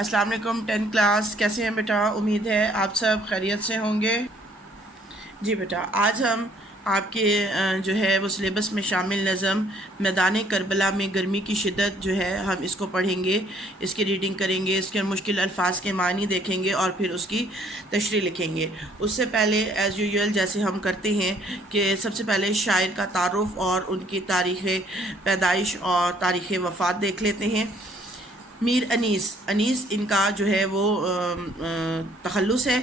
السلام علیکم 10 کلاس، کیسے ہیں بیٹا؟ امید ہے آپ سب خیریت سے ہوں گے۔ جی بیٹا، آج ہم آپ کے جو ہے وہ سلیبس میں شامل نظم میدان کربلا میں گرمی کی شدت جو ہے ہم اس کو پڑھیں گے، اس کی ریڈنگ کریں گے، اس کے مشکل الفاظ کے معنی دیکھیں گے اور پھر اس کی تشریح لکھیں گے۔ اس سے پہلے ایز یوزول جیسے ہم کرتے ہیں کہ سب سے پہلے شاعر کا تعارف اور ان کی تاریخ پیدائش اور تاریخ وفات دیکھ لیتے ہیں۔ میر انیس ان کا جو ہے وہ تخلص ہے،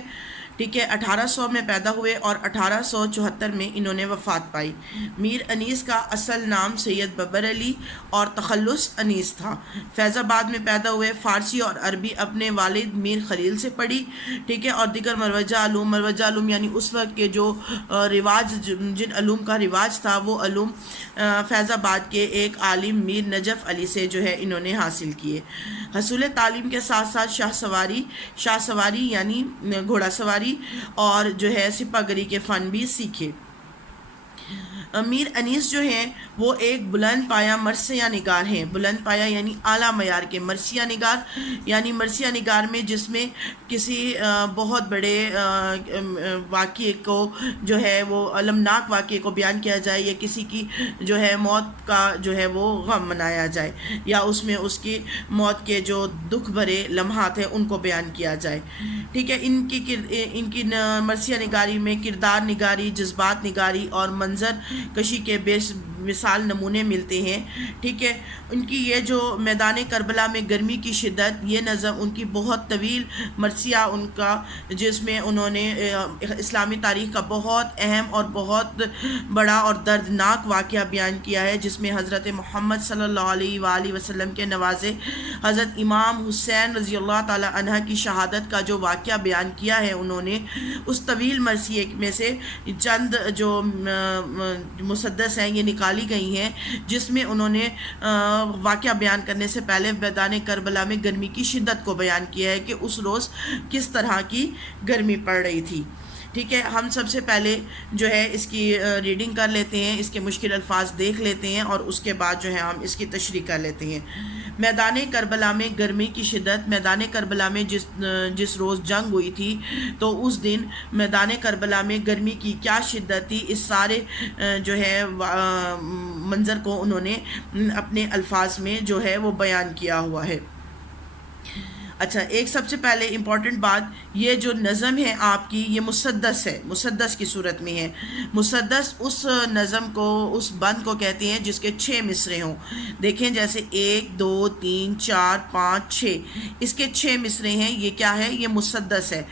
ٹھیک ہے۔ 1800 میں پیدا ہوئے اور 1874 میں انہوں نے وفات پائی۔ میر انیس کا اصل نام سید ببر علی اور تخلص انیس تھا۔ فیض آباد میں پیدا ہوئے، فارسی اور عربی اپنے والد میر خلیل سے پڑھی، ٹھیک ہے، اور دیگر مروجہ علوم یعنی اس وقت کے جو رواج، جن علوم کا رواج تھا وہ علوم فیض آباد کے ایک عالم میر نجف علی سے جو ہے انہوں نے حاصل کیے۔ حصول تعلیم کے ساتھ ساتھ شاہ سواری یعنی گھوڑا سواری اور جو ہے سپہ گری کے فن بھی سیکھے۔ میر انیس جو ہیں وہ ایک بلند پایہ مرثیہ نگار ہیں۔ بلند پایہ یعنی اعلیٰ معیار کے، مرثیہ نگار یعنی مرثیہ نگار میں جس میں کسی بہت بڑے واقعے کو جو ہے وہ المناک واقعے کو بیان کیا جائے، یا کسی کی جو ہے موت کا جو ہے وہ غم منایا جائے، یا اس میں اس کی موت کے جو دکھ بھرے لمحات ہیں ان کو بیان کیا جائے، ٹھیک ہے۔ ان کی مرثیہ نگاری میں کردار نگاری، جذبات نگاری اور منظر کشی کے بے مثال نمونے ملتے ہیں، ٹھیک ہے۔ ان کی یہ جو میدان کربلا میں گرمی کی شدت، یہ نظم ان کی بہت طویل مرثیہ ان کا، جس میں انہوں نے اسلامی تاریخ کا بہت اہم اور بہت بڑا اور دردناک واقعہ بیان کیا ہے، جس میں حضرت محمد صلی اللہ علیہ وآلہ وسلم کے نوازے حضرت امام حسین رضی اللہ تعالی عنہ کی شہادت کا جو واقعہ بیان کیا ہے انہوں نے۔ اس طویل مرثیے میں سے چند جو مسدس ہیں یہ نکالی گئی ہیں، جس میں انہوں نے واقعہ بیان کرنے سے پہلے میدان کربلا میں گرمی کی شدت کو بیان کیا ہے کہ اس روز کس طرح کی گرمی پڑ رہی تھی، ٹھیک ہے۔ ہم سب سے پہلے جو ہے اس کی ریڈنگ کر لیتے ہیں، اس کے مشکل الفاظ دیکھ لیتے ہیں اور اس کے بعد جو ہے ہم اس کی تشریح کر لیتے ہیں۔ میدان کربلا میں گرمی کی شدت۔ میدان کربلا میں جس روز جنگ ہوئی تھی تو اس دن میدان کربلا میں گرمی کی کیا شدت تھی، اس سارے جو ہے منظر کو انہوں نے اپنے الفاظ میں جو ہے وہ بیان کیا ہوا ہے۔ اچھا، ایک سب سے پہلے امپورٹنٹ بات، یہ جو نظم ہے آپ کی یہ مسدس ہے، مسدس کی صورت میں ہے۔ مسدس اس نظم کو، اس بند کو کہتے ہیں جس کے 6 مصرے ہوں۔ دیکھیں جیسے 1 2 3 4 5 6، اس کے 6 مصرے ہیں۔ یہ کیا ہے؟ یہ مسدس ہے۔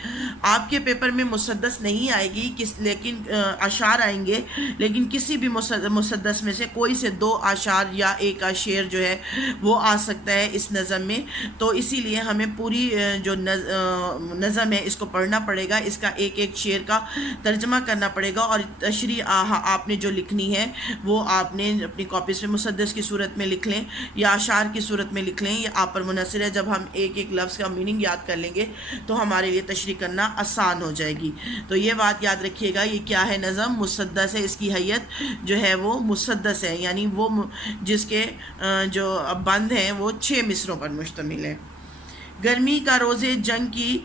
آپ کے پیپر میں مسدس نہیں آئے گی لیکن اشعار آئیں گے، لیکن کسی بھی مسدس میں سے کوئی سے 2 اشعار یا ایک شعر جو ہے وہ آ سکتا ہے اس نظم میں، تو اسی لیے ہمیں پوری جو نظم ہے اس کو پڑھنا پڑے گا، اس کا ایک ایک شعر کا ترجمہ کرنا پڑے گا، اور تشریح آپ نے جو لکھنی ہے وہ آپ نے اپنی کاپیز میں مسدس کی صورت میں لکھ لیں یا اشعار کی صورت میں لکھ لیں، یہ آپ پر منحصر ہے۔ جب ہم ایک ایک لفظ کا میننگ یاد کر لیں گے تو ہمارے لیے تشریح کرنا آسان ہو جائے گی۔ تو یہ بات یاد رکھیے گا، یہ کیا ہے؟ نظم مسدس ہے، اس کی حیت جو ہے وہ مسدس ہے، یعنی وہ جس کے جو بند ہیں وہ 6 مصروں پر مشتمل ہے۔ گرمی کا روز جنگ کی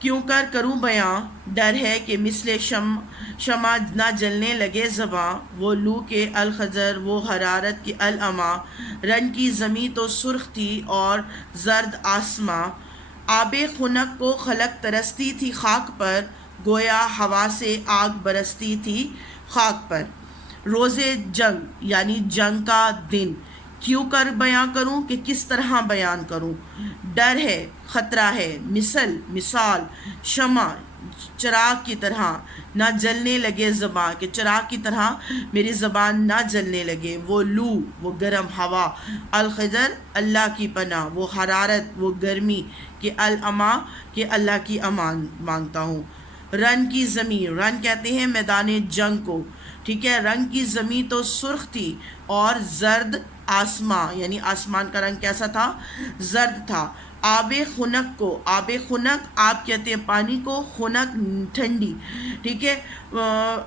کیوں کر کروں بیاں، ڈر ہے کہ مثل شمع نہ جلنے لگے زباں، وہ لو کے الخضر وہ حرارت کی العما، رن کی زمیں تو سرخ تھی اور زرد آسماں، آب خنک کو خلق ترستی تھی خاک پر، گویا ہوا سے آگ برستی تھی خاک پر۔ روز جنگ یعنی جنگ کا دن، کیوں کر بیان کروں کہ کس طرح بیان کروں، ڈر ہے، خطرہ ہے، مثال شمع چراغ کی طرح، نہ جلنے لگے زباں کہ چراغ کی طرح میری زبان نہ جلنے لگے، وہ لو وہ گرم ہوا، الخضر اللہ کی پناہ، وہ حرارت وہ گرمی، کہ العما کہ اللہ کی امان مانگتا ہوں۔ رن کی زمین، رن کہتے ہیں میدان جنگ کو، ٹھیک ہے۔ رنگ کی زمین تو سرخ تھی اور زرد آسمان، یعنی آسمان کا رنگ کیسا تھا؟ زرد تھا۔ آب خنک کو، آب خنک آپ کہتے ہیں پانی کو، خنک ٹھنڈی، ٹھیک ہے،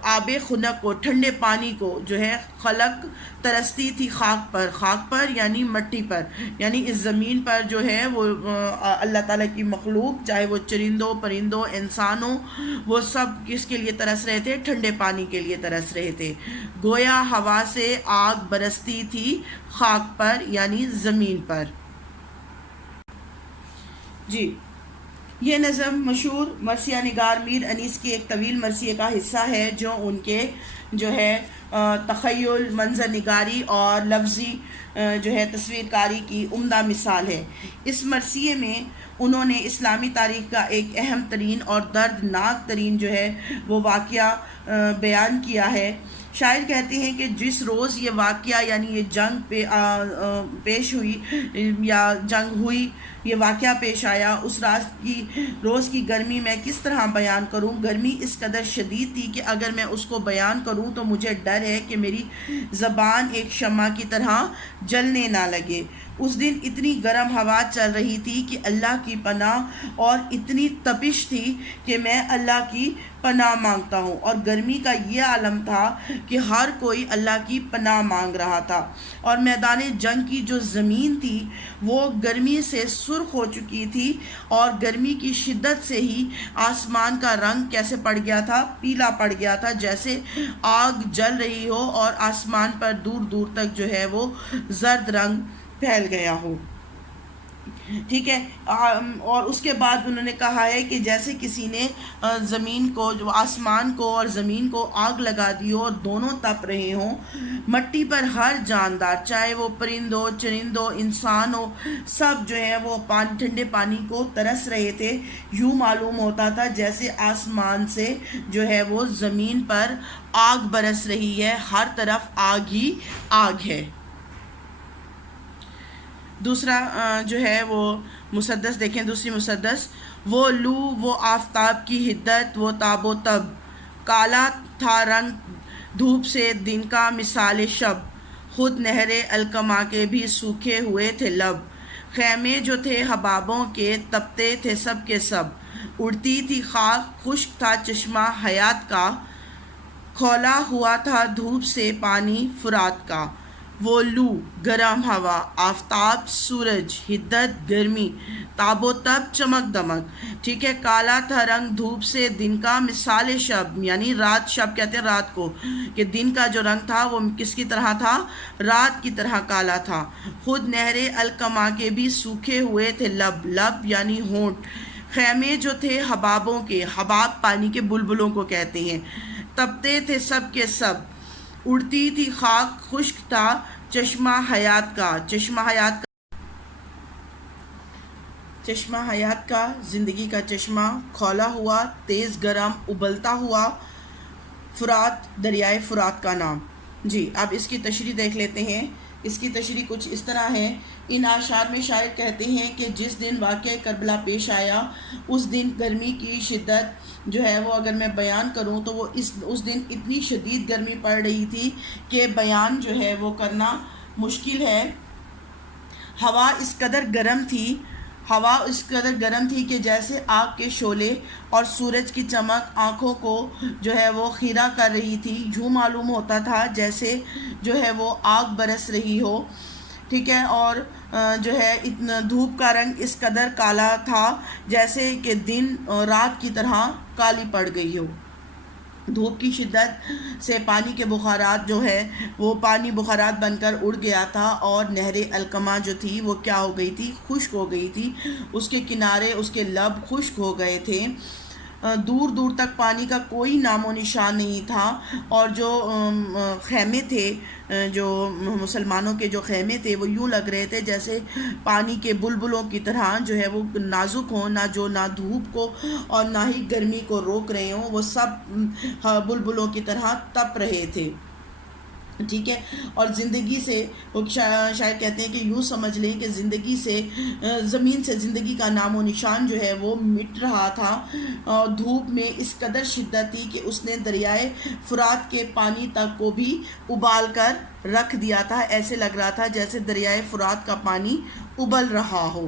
آب خنک کو، ٹھنڈے پانی کو جو ہے خلق ترستی تھی خاک پر، خاک پر یعنی مٹی پر، یعنی اس زمین پر جو ہے وہ اللہ تعالیٰ کی مخلوق، چاہے وہ چرندوں پرندوں انسان ہو، وہ سب کس کے لیے ترس رہے تھے؟ ٹھنڈے پانی کے لیے ترس رہے تھے۔ گویا ہوا سے آگ برستی تھی خاک پر یعنی زمین پر۔ جی، یہ نظم مشہور مرثیہ نگار میر انیس کی ایک طویل مرثیے کا حصہ ہے، جو ان کے جو ہے تخیل، منظر نگاری اور لفظی جو ہے تصویر کاری کی عمدہ مثال ہے۔ اس مرثیے میں انہوں نے اسلامی تاریخ کا ایک اہم ترین اور دردناک ترین جو ہے وہ واقعہ بیان کیا ہے۔ شاعر کہتے ہیں کہ جس روز یہ واقعہ یعنی یہ جنگ پیش ہوئی یا جنگ ہوئی، یہ واقعہ پیش آیا، اس روز کی گرمی میں کس طرح بیان کروں؟ گرمی اس قدر شدید تھی کہ اگر میں اس کو بیان کروں تو مجھے ڈر ہے کہ میری زبان ایک شمع کی طرح جلنے نہ لگے۔ اس دن اتنی گرم ہوا چل رہی تھی کہ اللہ کی پناہ، اور اتنی تپش تھی کہ میں اللہ کی پناہ مانگتا ہوں، اور گرمی کا یہ عالم تھا کہ ہر کوئی اللہ کی پناہ مانگ رہا تھا، اور میدان جنگ کی جو زمین تھی وہ گرمی سے سرخ ہو چکی تھی، اور گرمی کی شدت سے ہی آسمان کا رنگ کیسے پڑ گیا تھا؟ پیلا پڑ گیا تھا، جیسے آگ جل رہی ہو اور آسمان پر دور دور تک جو ہے وہ زرد رنگ پھیل گیا ہو، ٹھیک ہے۔ اور اس کے بعد انہوں نے کہا ہے کہ جیسے کسی نے زمین کو، جو آسمان کو اور زمین کو آگ لگا دی ہو اور دونوں تپ رہے ہوں، مٹی پر ہر جاندار، چاہے وہ پرند ہو چرند ہو انسان ہو، سب جو ہے وہ ٹھنڈے پانی کو ترس رہے تھے۔ یوں معلوم ہوتا تھا جیسے آسمان سے جو ہے وہ زمین پر آگ برس رہی ہے، ہر طرف آگ ہی آگ ہے۔ دوسرا جو ہے وہ مسدس دیکھیں، دوسری مسدس، وہ لو وہ آفتاب کی حدت، وہ تاب و تب، کالا تھا رنگ دھوپ سے دن کا مثال شب، خود نہر الکما کے بھی سوکھے ہوئے تھے لب، خیمے جو تھے حبابوں کے تپتے تھے سب کے سب، اڑتی تھی خاک خشک تھا چشمہ حیات کا، کھولا ہوا تھا دھوپ سے پانی فرات کا، وہ لو گرم ہوا، آفتاب سورج، حدت گرمی، تاب و تب چمک دمک، ٹھیک ہے، کالا تھا رنگ دھوپ سے دن کا مثال شب، یعنی رات، شب کہتے ہیں رات کو، کہ دن کا جو رنگ تھا وہ کس کی طرح تھا؟ رات کی طرح کالا تھا، خود نہر الکما کے بھی سوکھے ہوئے تھے لب، لب یعنی ہونٹ، خیمے جو تھے حبابوں کے، حباب پانی کے بلبلوں کو کہتے ہیں، تپتے تھے سب کے سب، اڑتی تھی خاک خشک تھا چشمہ حیات کا، چشمہ حیات کا، چشمہ حیات کا زندگی کا چشمہ، کھولا ہوا تیز گرم ابلتا ہوا، فرات دریائے فرات کا نام۔ جی، اب اس کی تشریح دیکھ لیتے ہیں۔ اس کی تشریح کچھ اس طرح ہے۔ ان اشعار میں شاعر کہتے ہیں کہ جس دن واقعہ کربلا پیش آیا، اس دن گرمی کی شدت جو ہے وہ اگر میں بیان کروں تو وہ اس دن اتنی شدید گرمی پڑ رہی تھی کہ بیان جو ہے وہ کرنا مشکل ہے۔ ہوا اس قدر گرم تھی، ہوا اس قدر گرم تھی کہ جیسے آگ کے شعلے اور سورج کی چمک آنکھوں کو جو ہے وہ خیرہ کر رہی تھی، یوں معلوم ہوتا تھا جیسے جو ہے وہ آگ برس رہی ہو، ٹھیک ہے، اور جو ہے دھوپ کا رنگ اس قدر کالا تھا جیسے کہ دن رات کی طرح کالی پڑ گئی ہو۔ دھوپ کی شدت سے پانی کے بخارات جو ہے وہ پانی بخارات بن کر اڑ گیا تھا، اور نہر الکما جو تھی وہ کیا ہو گئی تھی؟ خشک ہو گئی تھی، اس کے کنارے، اس کے لب خشک ہو گئے تھے، دور دور تک پانی کا کوئی نام و نشان نہیں تھا، اور جو خیمے تھے، جو مسلمانوں کے جو خیمے تھے وہ یوں لگ رہے تھے جیسے پانی کے بلبلوں کی طرح جو ہے وہ نازک ہوں، نہ دھوپ کو اور نہ ہی گرمی کو روک رہے ہوں، وہ سب بلبلوں کی طرح تپ رہے تھے، ٹھیک ہے۔ اور زندگی سے وہ شاید کہتے ہیں کہ یوں سمجھ لیں کہ زندگی سے، زمین سے زندگی کا نام و نشان جو ہے وہ مٹ رہا تھا، اور دھوپ میں اس قدر شدت تھی کہ اس نے دریائے فرات کے پانی تک کو بھی ابال کر رکھ دیا تھا، ایسے لگ رہا تھا جیسے دریائے فرات کا پانی ابل رہا ہو۔